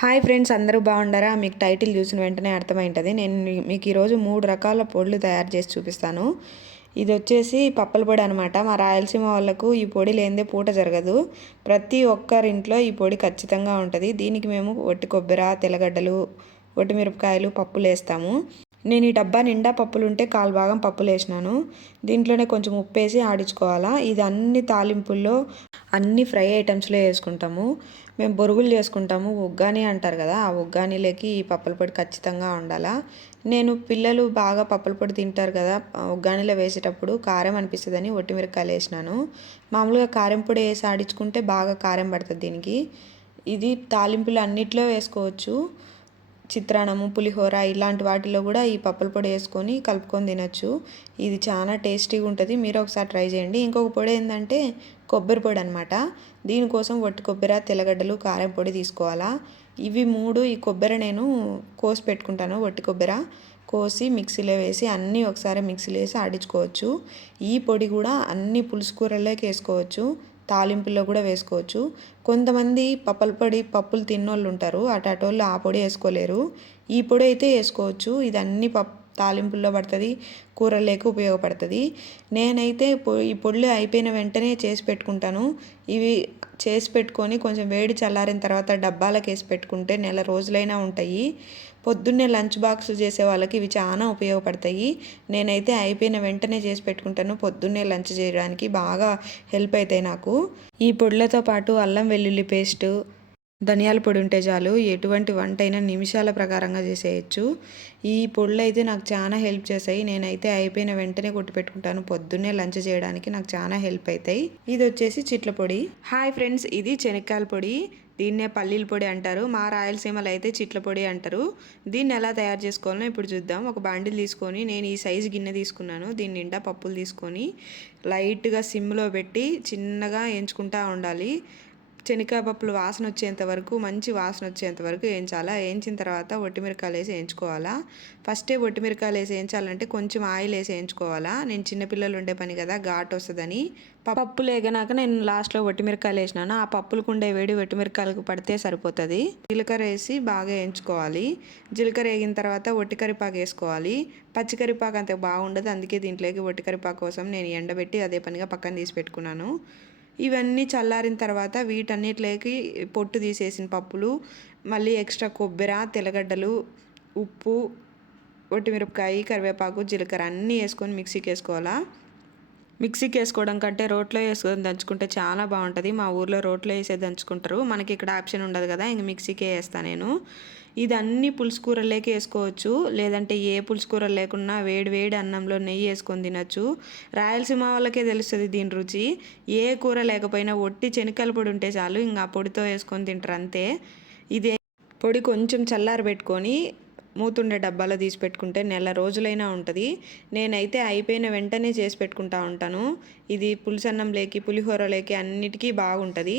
Hi friends అందరూ బాగుండారా? మీకు title చూసిన వెంటనే అర్థమైంటుంది. నేను మీకు ఈరోజు మూడు రకాల పొడులు తయారు చేసి చూపిస్తాను. ఇది వచ్చేసి పప్పల పొడి అనమాట మా రాయలసీమ వాళ్ళకు ఈ పొడి లేనిదే పూట జరగదు. ప్రతి ఒక్కరింట్లో ఈ పొడి ఖచ్చితంగా ఉంటుంది. దీనికి మేము ఒట్టి కొబ్బరి తెల్లగడ్డలు వట్టి మిరపకాయలు పప్పులు వేస్తాము నేను ఈ డబ్బా నిండా పప్పులుంటే కాలు భాగం పప్పులు వేసినాను దీంట్లోనే కొంచెం ఉప్పు వేసి ఆడించుకోవాలా. ఇది అన్ని తాలింపుల్లో అన్ని ఫ్రై ఐటమ్స్లో వేసుకుంటాము. మేము బొరుగులు చేసుకుంటాము. ఉగ్గాని అంటారు కదా ఆ ఉగ్గానీలోకి ఈ పప్పుల పొడి ఖచ్చితంగా ఉండాలా నేను పిల్లలు బాగా పప్పుల పొడి తింటారు కదా ఆ వేసేటప్పుడు కారం అనిపిస్తుందని ఒట్టి మిరపకాయలు వేసినాను. మామూలుగా కారం పొడి వేసి ఆడించుకుంటే బాగా కారం పడుతుంది దీనికి. ఇది తాలింపులు అన్నిట్లో వేసుకోవచ్చు. చిత్రాన్నము పులిహోర ఇలాంటి వాటిలో కూడా ఈ పప్పుల పొడి వేసుకొని కలుపుకొని తినచ్చు. ఇది చాలా టేస్టీగా ఉంటుంది. మీరు ఒకసారి ట్రై చేయండి. ఇంకొక పొడి ఏంటంటే కొబ్బరి పొడి అనమాట దీనికోసం వట్టి కొబ్బరి తెల్లగడ్డలు కారం పొడి తీసుకోవాలా. ఇవి మూడు ఈ కొబ్బరి నేను కోసి పెట్టుకుంటాను వట్టి కొబ్బరి. కోసి మిక్సీలో వేసి అన్నీ ఒకసారి మిక్సీలో వేసి ఆడించుకోవచ్చు. ఈ పొడి కూడా అన్ని పులుసు కూరల్లోకి వేసుకోవచ్చు. తాలింపుల్లో కూడా వేసుకోవచ్చు. కొంతమంది పప్పుల పొడి పప్పులు తిన్నోళ్ళు ఉంటారు. అటాటోళ్ళు ఆ పొడి వేసుకోలేరు. ఈ పొడి అయితే వేసుకోవచ్చు. ఇది అన్ని పప్పు తాలింపుల్లో పడుతుంది కూరలేక ఉపయోగపడుతుంది. నేనైతే పొ- ఈ పొడులు అయిపోయిన వెంటనే చేసి పెట్టుకుంటాను. ఇవి చేసి పెట్టుకొని కొంచెం వేడి చల్లారిన తర్వాత డబ్బాలకు వేసి పెట్టుకుంటే నెల రోజులైనా ఉంటాయి. పొద్దున్నే లంచ్ బాక్స్ చేసే వాళ్ళకి ఇవి చాలా ఉపయోగపడతాయి. నేనైతే అయిపోయిన వెంటనే చేసి పెట్టుకుంటాను. పొద్దున్నే లంచ్ చేయడానికి బాగా హెల్ప్ అవుతాయి నాకు. ఈ పొడులతో పాటు అల్లం వెల్లుల్లి పేస్టు ధనియాల పొడి ఉంటే చాలు ఎటువంటి వంట అయినా నిమిషాల ప్రకారంగా చేసేయచ్చు. ఈ పొడులు అయితే నాకు చాలా హెల్ప్ చేస్తాయి నేనైతే అయిపోయిన వెంటనే కొట్టి పెట్టుకుంటాను. పొద్దున్నే లంచ్ చేయడానికి నాకు చాలా హెల్ప్ అవుతాయి ఇది వచ్చేసి చిట్ల పొడి. హాయ్ ఫ్రెండ్స్ ఇది శనక్కాయల పొడి. దీన్నే పల్లీల పొడి అంటారు. మా రాయలసీమలో అయితే చిట్ల పొడి అంటారు. దీన్ని ఎలా తయారు చేసుకోవాలో ఇప్పుడు చూద్దాం. ఒక బాండిల్ తీసుకొని నేను ఈ సైజు గిన్నె తీసుకున్నాను. దీని నిండా పప్పులు తీసుకొని లైట్గా సిమ్లో పెట్టి చిన్నగా ఎంచుకుంటా ఉండాలి. శనగకాయ పప్పులు వాసన వచ్చేంత వరకు మంచి వాసన వచ్చేంత వరకు వేయించాలా? వేయించిన తర్వాత ఒట్టిమిరకాయలు వేసి వేయించుకోవాలా? ఫస్టే ఒట్టిమిరకాయలు వేసి వేయించాలంటే కొంచెం ఆయిల్ వేసి వేయించుకోవాలా? నేను చిన్నపిల్లలు ఉండే పని కదా ఘాట్ వస్తుందని. పప్పులు వేగనాక నేను లాస్ట్లో ఒట్టిమిరకాయలు వేసినాను. ఆ పప్పులకు ఉండే వేడి ఒట్టిమిరకాయలకు పడితే సరిపోతుంది. జీలకర్ర వేసి బాగా వేయించుకోవాలి. జీలకర్ర వేగిన తర్వాత ఒట్టికరిపాకు వేసుకోవాలి. పచ్చి కరిపాకు అంత బాగుండదు అందుకే దీంట్లోకి ఒట్టికరిపాకు కోసం నేను ఎండబెట్టి అదే పనిగా పక్కన తీసి పెట్టుకున్నాను. ఇవన్నీ చల్లారిన తర్వాత వీటన్నిటిలోకి పొట్టు తీసేసిన పప్పులు మళ్ళీ ఎక్స్ట్రా కొబ్బరి తెల్లగడ్డలు ఉప్పు ఒట్టిమిరపకాయ కరివేపాకు జీలకర్ర అన్నీ వేసుకొని మిక్సీకి వేసుకోవాలా? మిక్సీకి వేసుకోవడం కంటే రోట్లో వేసుకొని దంచుకుంటే చాలా బాగుంటుంది. మా ఊర్లో రోట్లో వేసే దంచుకుంటారు. మనకి ఇక్కడ ఆప్షన్ ఉండదు కదా ఇంక మిక్సీకే వేస్తాను నేను. ఇది అన్ని పులుసు కూరలేకి వేసుకోవచ్చు. లేదంటే ఏ పులుసు కూర లేకున్నా వేడి వేడి అన్నంలో నెయ్యి వేసుకొని తినచ్చు. రాయలసీమ వాళ్ళకే తెలుస్తుంది దీని రుచి. ఏ కూర లేకపోయినా ఒట్టి శనగల పొడి ఉంటే చాలు ఇంకా ఆ పొడితో వేసుకొని తింటారు అంతే. ఇది పొడి కొంచెం చల్లారి పెట్టుకొని మూతుండే డబ్బాలో తీసి పెట్టుకుంటే నెల రోజులైనా ఉంటుంది. నేనైతే అయిపోయిన వెంటనే చేసి పెట్టుకుంటా ఉంటాను. ఇది పులుసన్నం లేకి పులిహోర లేకి అన్నిటికీ బాగుంటుంది.